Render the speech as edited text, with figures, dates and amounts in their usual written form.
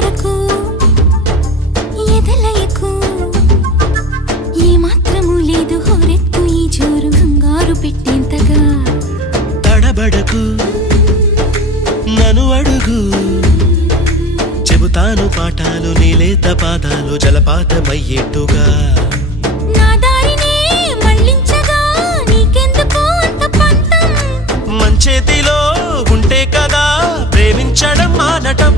కొరకు ఎదలయకు ఏ మాత్రము లేదు హోరెత్తు ఈ జోరు కంగారు పెట్టేంతగా తడబడకు నన్ను అడుగు చెబుతాను పాఠాలు నీలేత పాదాలు జలపాతమయ్యేట్టుగా నా దారినే మళ్ళించగా నీకెందుకు అంత పంతం మంచేతిలో ఉంటే కదా ప్రేమించడం మానటం